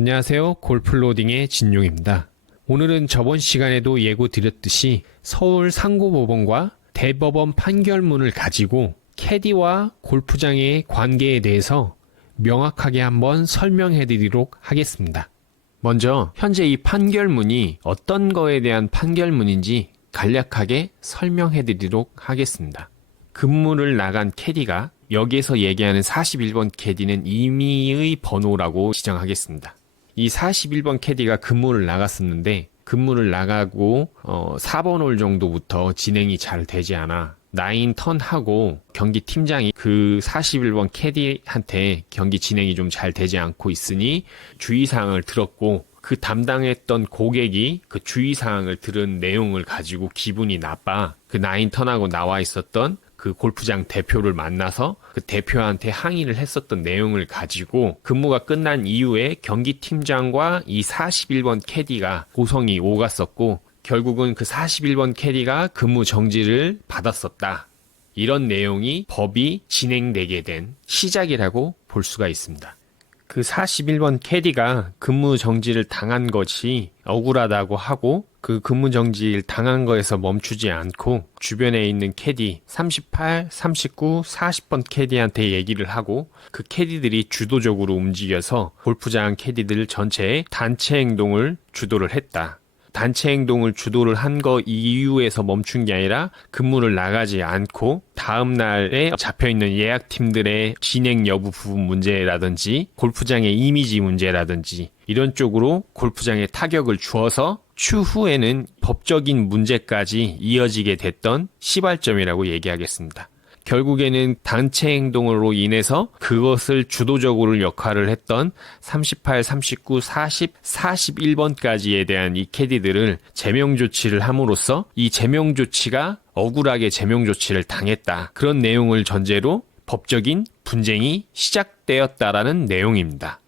안녕하세요. 골프로딩의 진용입니다. 오늘은 저번 시간에도 예고 드렸듯이 서울 상고법원과 대법원 판결문을 가지고 캐디와 골프장의 관계에 대해서 명확하게 한번 설명해 드리도록 하겠습니다. 먼저 현재 이 판결문이 어떤 거에 대한 판결문인지 간략하게 설명해 드리도록 하겠습니다. 근무를 나간 캐디가 여기에서 얘기하는 41번 캐디는 임의의 번호라고 지정하겠습니다. 이 41번 캐디가 근무를 나갔었는데 근무를 나가고 4번 홀 정도부터 진행이 잘 되지 않아 9턴 하고 경기 팀장이 그 41번 캐디한테 경기 진행이 좀 잘 되지 않고 있으니 주의사항을 들었고 그 담당했던 고객이 그 주의사항을 들은 내용을 가지고 기분이 나빠 그 9턴하고 나와 있었던 그 골프장 대표를 만나서 그 대표한테 항의를 했었던 내용을 가지고 근무가 끝난 이후에 경기팀장과 이 41번 캐디가 고성이 오갔었고 결국은 그 41번 캐디가 근무 정지를 받았었다. 이런 내용이 법이 진행되게 된 시작이라고 볼 수가 있습니다. 그 41번 캐디가 근무 정지를 당한 것이 억울하다고 하고 그 근무 정지를 당한 거에서 멈추지 않고 주변에 있는 캐디 38, 39, 40번 캐디한테 얘기를 하고 그 캐디들이 주도적으로 움직여서 골프장 캐디들 전체의 단체 행동을 주도를 했다. 단체 행동을 주도를 한 거 이유에서 멈춘 게 아니라 근무를 나가지 않고 다음 날에 잡혀있는 예약팀들의 진행 여부 부분 문제라든지 골프장의 이미지 문제라든지 이런 쪽으로 골프장에 타격을 주어서 추후에는 법적인 문제까지 이어지게 됐던 시발점이라고 얘기하겠습니다. 결국에는 단체 행동으로 인해서 그것을 주도적으로 역할을 했던 38, 39, 40, 41번까지에 대한 이 캐디들을 제명조치를 함으로써 이 제명조치가 억울하게 제명조치를 당했다. 그런 내용을 전제로 법적인 분쟁이 시작되었다라는 내용입니다.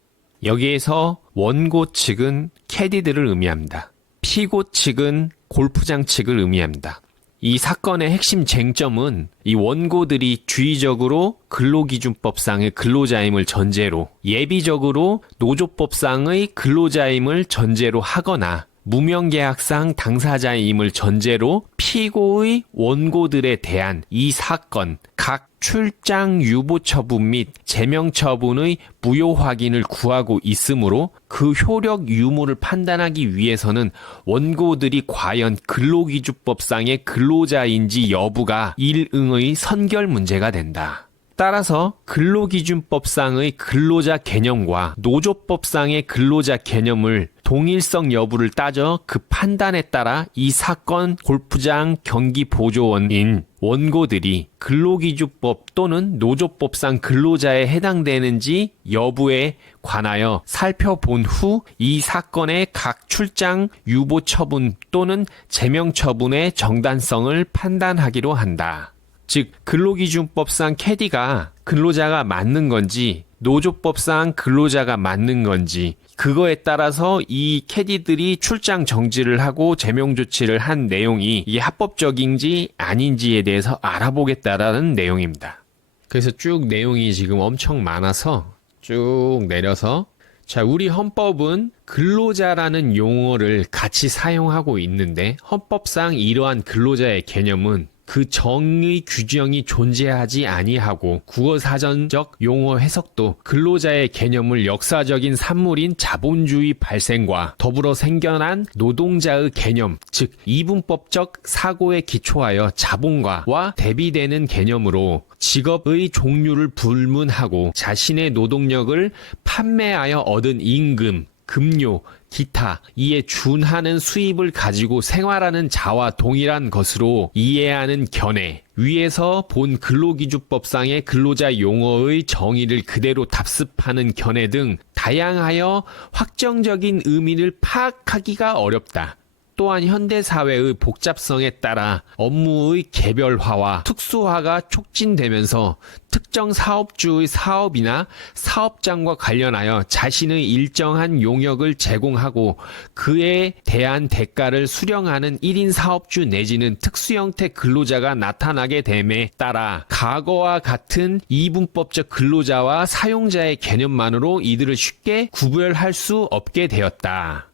여기에서 원고 측은 캐디들을 의미합니다. 피고 측은 골프장 측을 의미합니다. 이 사건의 핵심 쟁점은 이 원고들이 주의적으로 근로기준법상의 근로자임을 전제로 예비적으로 노조법상의 근로자임을 전제로 하거나 무명계약상 당사자임을 전제로 피고의 원고들에 대한 이 사건 각 출장 유보 처분 및 제명 처분의 무효 확인을 구하고 있으므로 그 효력 유무를 판단하기 위해서는 원고들이 과연 근로기준법상의 근로자인지 여부가 일응의 선결 문제가 된다. 따라서 근로기준법상의 근로자 개념과 노조법상의 근로자 개념을 동일성 여부를 따져 그 판단에 따라 이 사건 골프장 경기보조원인 원고들이 근로기준법 또는 노조법상 근로자에 해당되는지 여부에 관하여 살펴본 후 이 사건의 각 출장 유보 처분 또는 제명 처분의 정당성을 판단하기로 한다. 즉 근로기준법상 캐디가 근로자가 맞는 건지 노조법상 근로자가 맞는 건지 그거에 따라서 이 캐디들이 출장 정지를 하고 제명 조치를 한 내용이 이게 합법적인지 아닌지에 대해서 알아보겠다라는 내용입니다. 그래서 쭉 내용이 지금 엄청 많아서 쭉 내려서 자, 우리 헌법은 근로자라는 용어를 같이 사용하고 있는데 헌법상 이러한 근로자의 개념은 그 정의 규정이 존재하지 아니하고 국어사전적 용어 해석도 근로자의 개념을 역사적인 산물인 자본주의 발생과 더불어 생겨난 노동자의 개념, 즉 이분법적 사고에 기초하여 자본가와 대비되는 개념으로 직업의 종류를 불문하고 자신의 노동력을 판매하여 얻은 임금, 급료, 기타 이에 준하는 수입을 가지고 생활하는 자와 동일한 것으로 이해하는 견해, 위에서 본 근로기준법상의 근로자 용어의 정의를 그대로 답습하는 견해 등 다양하여 확정적인 의미를 파악하기가 어렵다. 또한 현대사회의 복잡성에 따라 업무의 개별화와 특수화가 촉진되면서 특정 사업주의 사업이나 사업장과 관련하여 자신의 일정한 용역을 제공하고 그에 대한 대가를 수령하는 1인 사업주 내지는 특수형태 근로자가 나타나게 됨에 따라 과거와 같은 이분법적 근로자와 사용자의 개념만으로 이들을 쉽게 구별할 수 없게 되었다.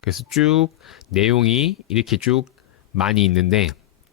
그래서 쭉 내용이 이렇게 쭉 많이 있는데,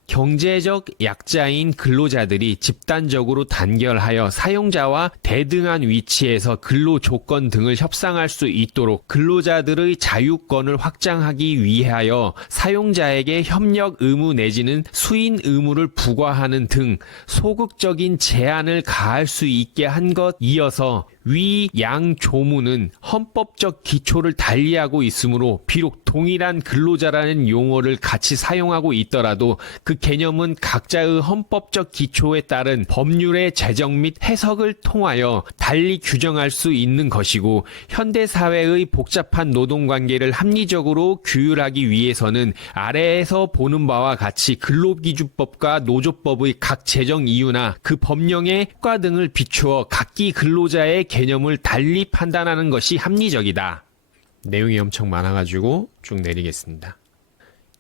경제적 약자인 근로자들이 집단적으로 단결하여 사용자와 대등한 위치에서 근로 조건 등을 협상할 수 있도록 근로자들의 자유권을 확장하기 위하여 사용자에게 협력 의무 내지는 수인 의무를 부과하는 등 소극적인 제한을 가할 수 있게 한 것 이어서 위 양 조문은 헌법적 기초를 달리하고 있으므로 비록 동일한 근로자라는 용어를 같이 사용하고 있더라도 그 개념은 각자의 헌법적 기초에 따른 법률의 제정 및 해석을 통하여 달리 규정할 수 있는 것이고, 현대사회의 복잡한 노동관계를 합리적으로 규율하기 위해서는 아래에서 보는 바와 같이 근로기준법과 노조법의 각 제정 이유나 그 법령의 효과 등을 비추어 각기 근로자의 개념을 달리 판단하는 것이 합리적이다. 내용이 엄청 많아가지고 쭉 내리겠습니다.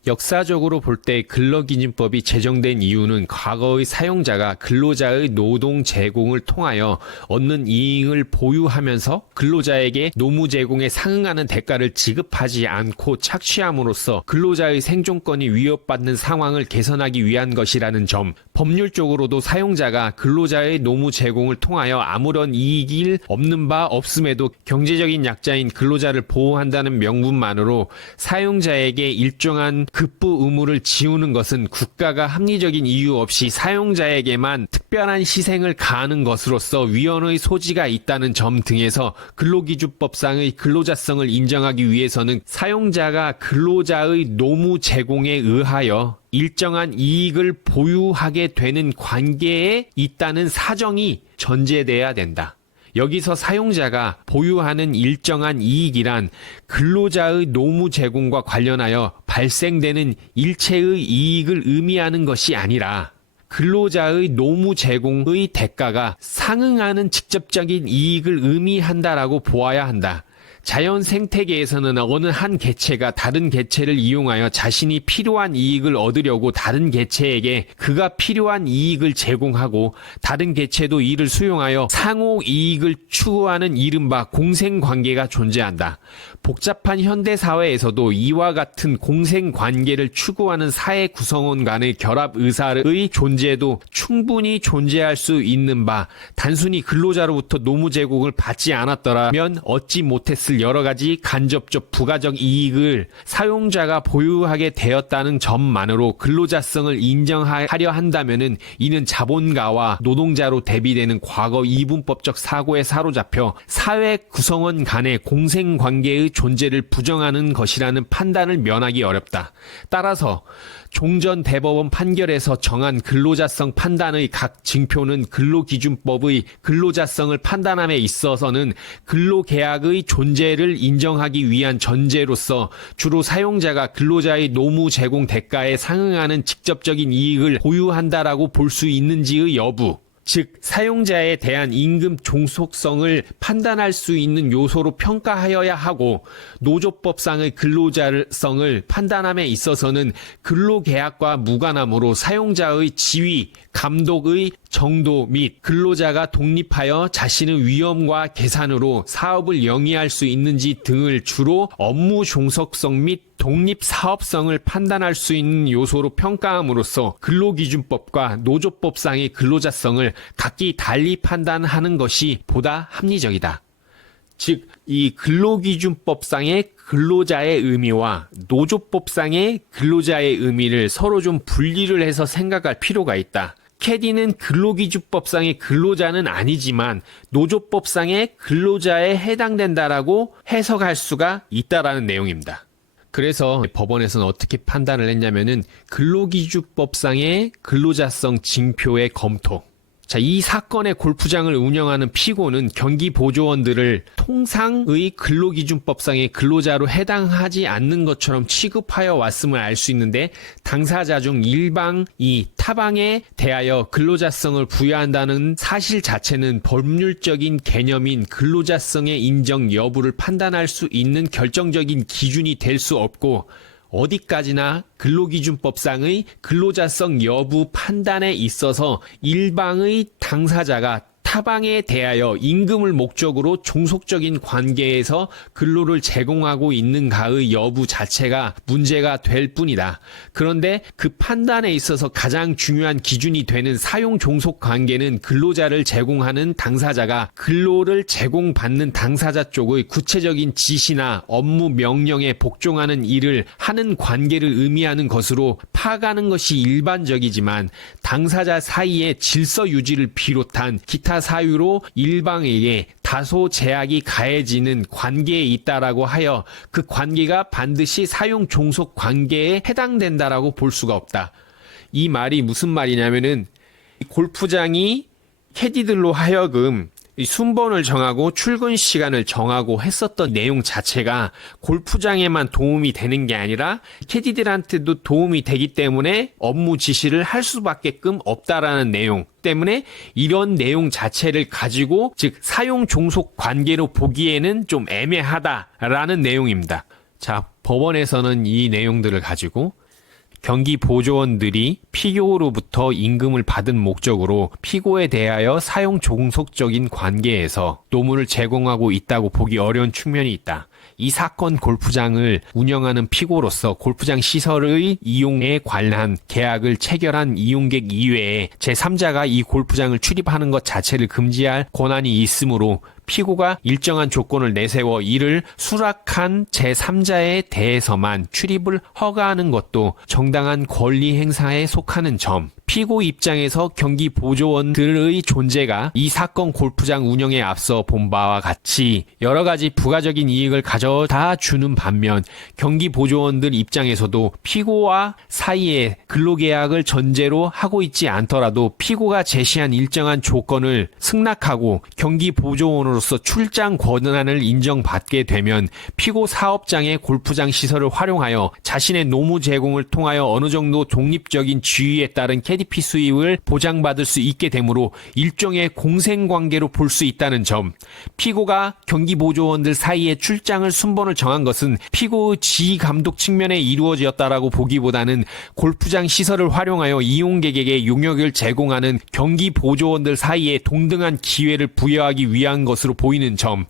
역사적으로 볼 때 근로기준법이 제정된 이유는 과거의 사용자가 근로자의 노동 제공을 통하여 얻는 이익을 보유하면서 근로자에게 노무 제공에 상응하는 대가를 지급하지 않고 착취함으로써 근로자의 생존권이 위협받는 상황을 개선하기 위한 것이라는 점, 법률적으로도 사용자가 근로자의 노무 제공을 통하여 아무런 이익이 없는 바 없음에도 경제적인 약자인 근로자를 보호한다는 명분만으로 사용자에게 일정한 급부 의무를 지우는 것은 국가가 합리적인 이유 없이 사용자에게만 특별한 희생을 가하는 것으로서 위헌의 소지가 있다는 점 등에서 근로기준법상의 근로자성을 인정하기 위해서는 사용자가 근로자의 노무 제공에 의하여 일정한 이익을 보유하게 되는 관계에 있다는 사정이 전제돼야 된다. 여기서 사용자가 보유하는 일정한 이익이란 근로자의 노무 제공과 관련하여 발생되는 일체의 이익을 의미하는 것이 아니라 근로자의 노무 제공의 대가가 상응하는 직접적인 이익을 의미한다라고 보아야 한다. 자연 생태계에서는 어느 한 개체가 다른 개체를 이용하여 자신이 필요한 이익을 얻으려고 다른 개체에게 그가 필요한 이익을 제공하고 다른 개체도 이를 수용하여 상호 이익을 추구하는 이른바 공생관계가 존재한다. 복잡한 현대사회에서도 이와 같은 공생관계를 추구하는 사회 구성원 간의 결합 의사의 존재도 충분히 존재할 수 있는 바, 단순히 근로자로부터 노무 제공을 받지 않았더라면 얻지 못했을 여러 가지 간접적 부가적 이익을 사용자가 보유하게 되었다는 점만으로 근로자성을 인정하려 한다면은 이는 자본가와 노동자로 대비되는 과거 이분법적 사고에 사로잡혀 사회 구성원 간의 공생관계의 존재를 부정하는 것이라는 판단을 면하기 어렵다. 따라서 종전 대법원 판결에서 정한 근로자성 판단의 각 징표는 근로기준법의 근로자성을 판단함에 있어서는 근로계약의 존재를 인정하기 위한 전제로서 주로 사용자가 근로자의 노무 제공 대가에 상응하는 직접적인 이익을 보유한다라고 볼 수 있는지의 여부, 즉 사용자에 대한 임금 종속성을 판단할 수 있는 요소로 평가하여야 하고, 노조법상의 근로자성을 판단함에 있어서는 근로계약과 무관하므로 사용자의 지위, 감독의 정도 및 근로자가 독립하여 자신의 위험과 계산으로 사업을 영위할 수 있는지 등을 주로 업무 종속성 및 독립사업성을 판단할 수 있는 요소로 평가함으로써 근로기준법과 노조법상의 근로자성을 각기 달리 판단하는 것이 보다 합리적이다. 즉, 이 근로기준법상의 근로자의 의미와 노조법상의 근로자의 의미를 서로 좀 분리를 해서 생각할 필요가 있다. 캐디는 근로기준법상의 근로자는 아니지만 노조법상의 근로자에 해당된다라고 해석할 수가 있다라는 내용입니다. 그래서 법원에서는 어떻게 판단을 했냐면은 근로기준법상의 근로자성 징표의 검토, 자, 이 사건의 골프장을 운영하는 피고는 경기보조원들을 통상의 근로기준법상의 근로자로 해당하지 않는 것처럼 취급하여 왔음을 알 수 있는데, 당사자 중 일방이 타방에 대하여 근로자성을 부여한다는 사실 자체는 법률적인 개념인 근로자성의 인정 여부를 판단할 수 있는 결정적인 기준이 될 수 없고, 어디까지나 근로기준법상의 근로자성 여부 판단에 있어서 일방의 당사자가 타방에 대하여 임금을 목적으로 종속적인 관계에서 근로를 제공하고 있는가의 여부 자체가 문제가 될 뿐이다. 그런데 그 판단에 있어서 가장 중요한 기준이 되는 사용 종속 관계는 근로자를 제공하는 당사자가 근로를 제공받는 당사자 쪽의 구체적인 지시나 업무 명령에 복종하는 일을 하는 관계를 의미하는 것으로 파악하는 것이 일반적이지만, 당사자 사이의 질서 유지를 비롯한 기타 사유로 일방에게 다소 제약이 가해지는 관계에 있다라고 하여 그 관계가 반드시 사용 종속 관계에 해당된다라고 볼 수가 없다. 이 말이 무슨 말이냐면은, 골프장이 캐디들로 하여금 순번을 정하고 출근 시간을 정하고 했었던 내용 자체가 골프장에만 도움이 되는 게 아니라 캐디들한테도 도움이 되기 때문에 업무 지시를 할 수밖에끔 없다라는 내용 때문에, 이런 내용 자체를 가지고 즉 사용 종속 관계로 보기에는 좀 애매하다라는 내용입니다. 자, 법원에서는 이 내용들을 가지고 경기보조원들이 피고로부터 임금을 받은 목적으로 피고에 대하여 사용 종속적인 관계에서 노무를 제공하고 있다고 보기 어려운 측면이 있다. 이 사건 골프장을 운영하는 피고로서 골프장 시설의 이용에 관한 계약을 체결한 이용객 이외에 제3자가 이 골프장을 출입하는 것 자체를 금지할 권한이 있으므로, 피고가 일정한 조건을 내세워 이를 수락한 제3자에 대해서만 출입을 허가하는 것도 정당한 권리 행사에 속하는 점, 피고 입장에서 경기보조원들의 존재가 이 사건 골프장 운영에 앞서 본 바와 같이 여러 가지 부가적인 이익을 가져다 주는 반면, 경기보조원들 입장에서도 피고와 사이에 근로계약을 전제로 하고 있지 않더라도 피고가 제시한 일정한 조건을 승낙하고 경기보조원으로서 출장 권한을 인정받게 되면 피고 사업장의 골프장 시설을 활용하여 자신의 노무 제공을 통하여 어느 정도 독립적인 지위에 따른 KDP 수입을 보장받을 수 있게 되므로 일종의 공생관계로 볼 수 있다는 점, 피고가 경기보조원들 사이에 출장을 순번을 정한 것은 피고의 지휘감독 측면에 이루어졌다라고 보기보다는 골프장 시설을 활용하여 이용객에게 용역을 제공하는 경기보조원들 사이에 동등한 기회를 부여하기 위한 것으로 보이는 점,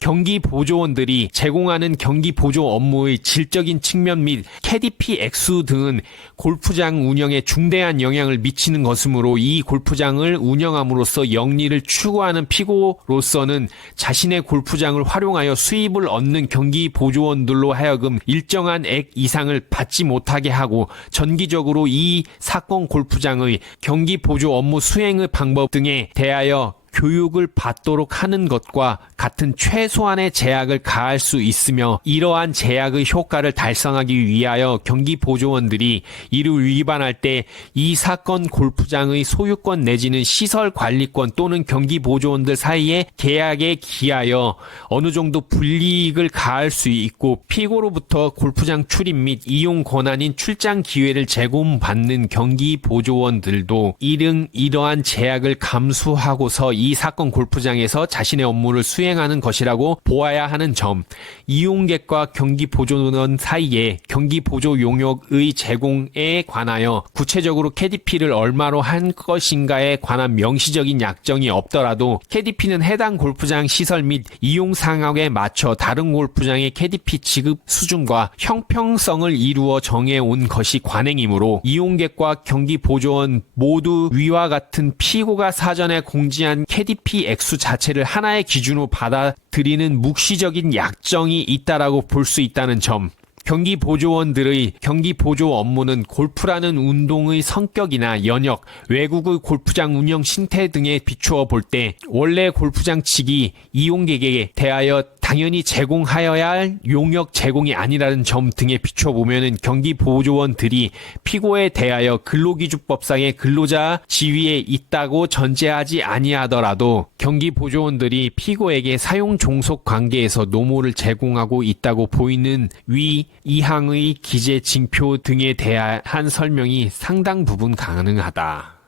경기보조원들이 제공하는 경기보조 업무의 질적인 측면 및 KDP 액수 등은 골프장 운영에 중대한 영향을 미치는 것이므로, 이 골프장을 운영함으로써 영리를 추구하는 피고로서는 자신의 골프장을 활용하여 수입을 얻는 경기보조원들로 하여금 일정한 액 이상을 받지 못하게 하고, 전기적으로 이 사건 골프장의 경기보조 업무 수행의 방법 등에 대하여 교육을 받도록 하는 것과 같은 최소한의 제약을 가할 수 있으며, 이러한 제약의 효과를 달성하기 위하여 경기보조원들이 이를 위반할 때 이 사건 골프장의 소유권 내지는 시설 관리권 또는 경기보조원들 사이의 계약에 기하여 어느 정도 불이익을 가할 수 있고, 피고로부터 골프장 출입 및 이용 권한인 출장 기회를 제공받는 경기보조원들도 이러한 제약을 감수하고서 이 사건 골프장에서 자신의 업무를 수행하는 것이라고 보아야 하는 점, 이용객과 경기보조원 사이에 경기보조 용역의 제공에 관하여 구체적으로 KDP를 얼마로 한 것인가에 관한 명시적인 약정이 없더라도 KDP는 해당 골프장 시설 및 이용 상황에 맞춰 다른 골프장의 KDP 지급 수준과 형평성을 이루어 정해온 것이 관행이므로, 이용객과 경기보조원 모두 위와 같은 피고가 사전에 공지한 KDP 액수 자체를 하나의 기준으로 받아들이는 묵시적인 약정이 있다라고 볼 수 있다는 점, 경기보조원들의 경기보조 업무는 골프라는 운동의 성격이나 연역, 외국의 골프장 운영 신태 등에 비추어 볼 때 원래 골프장 측이 이용객에게 대하여 당연히 제공하여야 할 용역 제공이 아니라는 점 등에 비추어 보면은 경기보조원들이 피고에 대하여 근로기준법상의 근로자 지위에 있다고 전제하지 아니하더라도 경기보조원들이 피고에게 사용 종속 관계에서 노무를 제공하고 있다고 보이는 위 이항의 기재 징표 등에 대한 설명이 상당 부분 가능하다.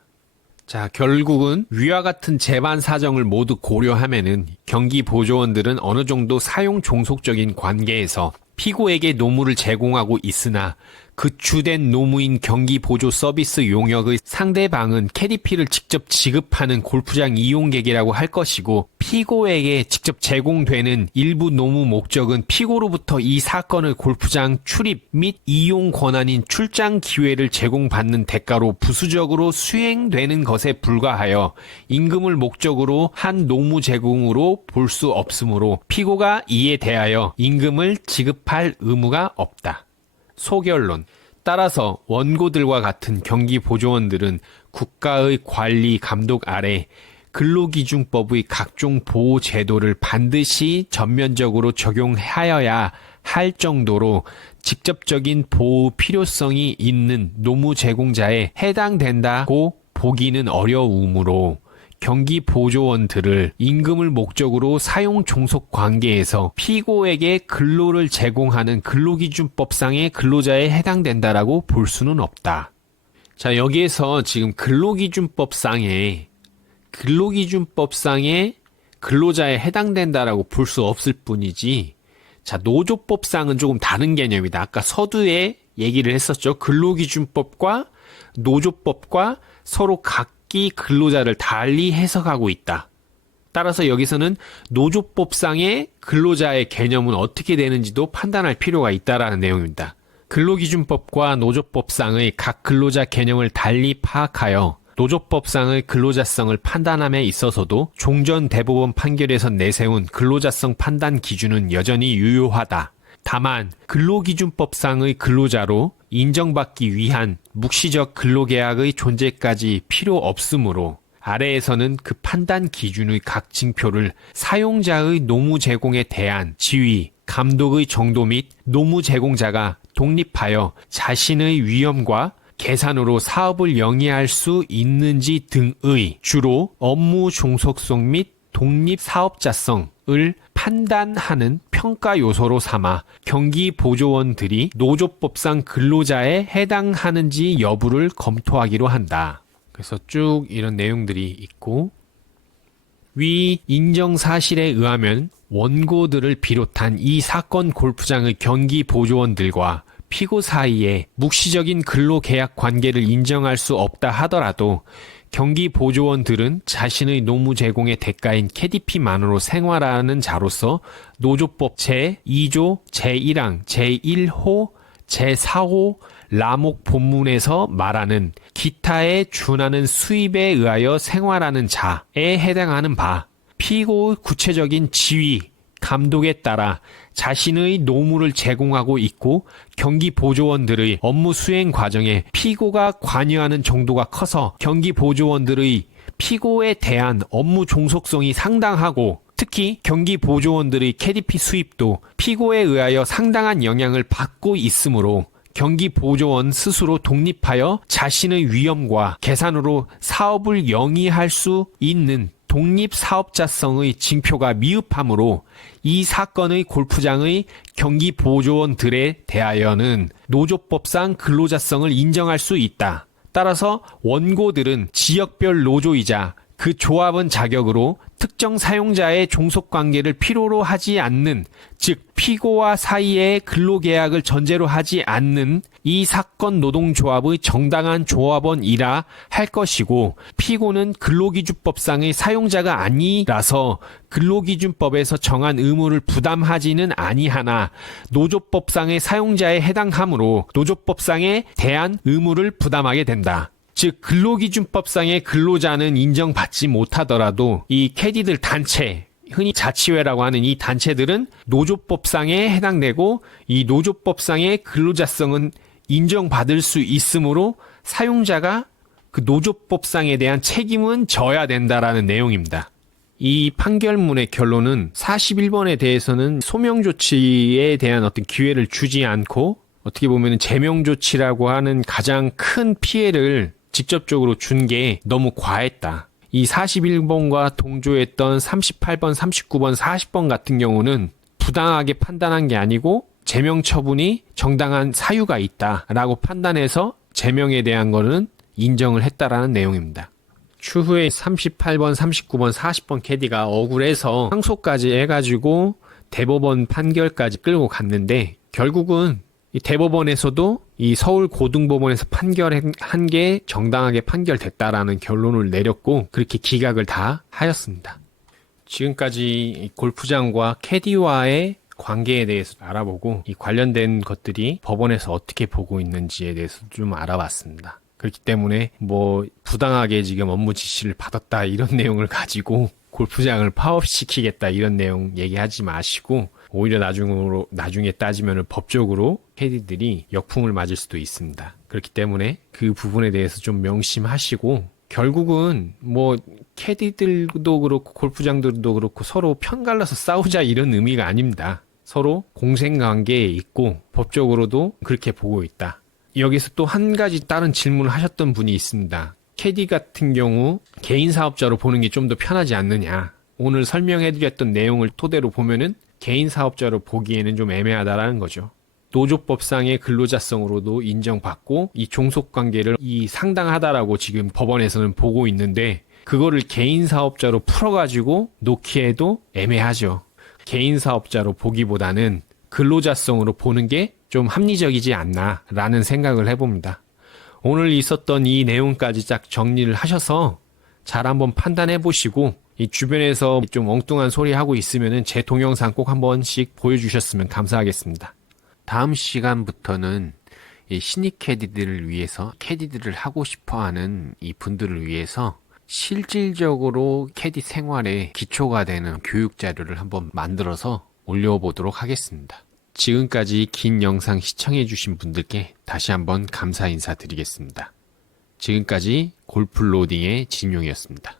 자, 결국은 위와 같은 재반 사정을 모두 고려하면은 경기보조원들은 어느 정도 사용 종속적인 관계에서 피고에게 노무를 제공하고 있으나 그 주된 노무인 경기보조 서비스 용역의 상대방은 캐디피를 직접 지급하는 골프장 이용객이라고 할 것이고, 피고에게 직접 제공되는 일부 노무 목적은 피고로부터 이 사건의 골프장 출입 및 이용 권한인 출장 기회를 제공받는 대가로 부수적으로 수행되는 것에 불과하여 임금을 목적으로 한 노무 제공으로 볼 수 없으므로 피고가 이에 대하여 임금을 지급할 의무가 없다. 소결론. 따라서 원고들과 같은 경기보조원들은 국가의 관리 감독 아래 근로기준법의 각종 보호 제도를 반드시 전면적으로 적용하여야 할 정도로 직접적인 보호 필요성이 있는 노무 제공자에 해당된다고 보기는 어려우므로 경기보조원들을 임금을 목적으로 사용 종속 관계에서 피고에게 근로를 제공하는 근로기준법상의 근로자에 해당된다라고 볼 수는 없다. 자, 여기에서 지금 근로기준법상의 근로자에 해당된다라고 볼 수 없을 뿐이지, 자, 노조법상은 조금 다른 개념이다. 아까 서두에 얘기를 했었죠. 근로기준법과 노조법과 서로 각기 근로자를 달리 해석하고 있다. 따라서 여기서는 노조법상의 근로자의 개념은 어떻게 되는지도 판단할 필요가 있다라는 내용입니다. 근로기준법과 노조법상의 각 근로자 개념을 달리 파악하여 노조법상의 근로자성을 판단함에 있어서도 종전 대법원 판결에서 내세운 근로자성 판단 기준은 여전히 유효하다. 다만 근로기준법상의 근로자로 인정받기 위한 묵시적 근로계약의 존재까지 필요 없으므로 아래에서는 그 판단 기준의 각 징표를 사용자의 노무 제공에 대한 지위, 감독의 정도 및 노무 제공자가 독립하여 자신의 위험과 계산으로 사업을 영위할 수 있는지 등의 주로 업무 종속성 및 독립 사업자성을 판단하는 평가 요소로 삼아 경기보조원들이 노조법상 근로자에 해당하는지 여부를 검토하기로 한다. 그래서 쭉 이런 내용들이 있고, 위 인정 사실에 의하면 원고들을 비롯한 이 사건 골프장의 경기보조원들과 피고 사이에 묵시적인 근로계약 관계를 인정할 수 없다 하더라도 경기보조원들은 자신의 노무 제공의 대가인 KDP만으로 생활하는 자로서 노조법 제2조 제1항 제1호 제4호 라목 본문에서 말하는 기타에 준하는 수입에 의하여 생활하는 자에 해당하는 바, 피고의 구체적인 지위, 감독에 따라 자신의 노무를 제공하고 있고, 경기보조원들의 업무 수행 과정에 피고가 관여하는 정도가 커서 경기보조원들의 피고에 대한 업무 종속성이 상당하고, 특히 경기보조원들의 KDP 수입도 피고에 의하여 상당한 영향을 받고 있으므로 경기보조원 스스로 독립하여 자신의 위험과 계산으로 사업을 영위할 수 있는 독립사업자성의 징표가 미흡하므로 이 사건의 골프장의 경기보조원들에 대하여는 노조법상 근로자성을 인정할 수 있다. 따라서 원고들은 지역별 노조이자 그 조합원 자격으로 특정 사용자의 종속관계를 필요로 하지 않는, 즉 피고와 사이의 근로계약을 전제로 하지 않는 이 사건 노동조합의 정당한 조합원이라 할 것이고, 피고는 근로기준법상의 사용자가 아니라서 근로기준법에서 정한 의무를 부담하지는 아니하나 노조법상의 사용자에 해당하므로 노조법상에 대한 의무를 부담하게 된다. 즉 근로기준법상의 근로자는 인정받지 못하더라도 이 캐디들 단체, 흔히 자치회라고 하는 이 단체들은 노조법상에 해당되고 이 노조법상의 근로자성은 인정받을 수 있으므로 사용자가 그 노조법상에 대한 책임은 져야 된다라는 내용입니다. 이 판결문의 결론은 41번에 대해서는 소명조치에 대한 어떤 기회를 주지 않고 어떻게 보면 제명조치라고 하는 가장 큰 피해를 직접적으로 준 게 너무 과했다. 이 41번과 동조했던 38번, 39번, 40번 같은 경우는 부당하게 판단한 게 아니고 제명 처분이 정당한 사유가 있다라고 판단해서 제명에 대한 거는 인정을 했다라는 내용입니다. 추후에 38번, 39번, 40번 캐디가 억울해서 항소까지 해가지고 대법원 판결까지 끌고 갔는데 결국은 이 대법원에서도 이 서울고등법원에서 판결한 게 정당하게 판결됐다라는 결론을 내렸고 그렇게 기각을 다 하였습니다. 지금까지 골프장과 캐디와의 관계에 대해서 알아보고 이 관련된 것들이 법원에서 어떻게 보고 있는지에 대해서 좀 알아봤습니다. 그렇기 때문에 뭐 부당하게 지금 업무 지시를 받았다 이런 내용을 가지고 골프장을 파업시키겠다 이런 내용 얘기하지 마시고 오히려 나중에 따지면 법적으로 캐디들이 역풍을 맞을 수도 있습니다. 그렇기 때문에 그 부분에 대해서 좀 명심하시고 결국은 뭐 캐디들도 그렇고 골프장들도 그렇고 서로 편갈라서 싸우자 이런 의미가 아닙니다. 서로 공생관계에 있고 법적으로도 그렇게 보고 있다. 여기서 또 한 가지 다른 질문을 하셨던 분이 있습니다. 캐디 같은 경우 개인 사업자로 보는 게 좀 더 편하지 않느냐. 오늘 설명해드렸던 내용을 토대로 보면은 개인 사업자로 보기에는 좀 애매하다라는 거죠. 노조법상의 근로자성으로도 인정받고 이 종속관계를 상당하다라고 지금 법원에서는 보고 있는데 그거를 개인 사업자로 풀어가지고 놓기에도 애매하죠. 개인 사업자로 보기보다는 근로자성으로 보는 게 좀 합리적이지 않나라는 생각을 해봅니다. 오늘 있었던 이 내용까지 딱 정리를 하셔서 잘 한번 판단해 보시고 이 주변에서 좀 엉뚱한 소리 하고 있으면은 제 동영상 꼭 한 번씩 보여주셨으면 감사하겠습니다. 다음 시간부터는 이 신입 캐디들을 위해서 캐디들을 하고 싶어하는 이 분들을 위해서 실질적으로 캐디 생활에 기초가 되는 교육 자료를 한번 만들어서 올려보도록 하겠습니다. 지금까지 긴 영상 시청해주신 분들께 다시 한번 감사 인사드리겠습니다. 지금까지 골프로딩의 진용이었습니다.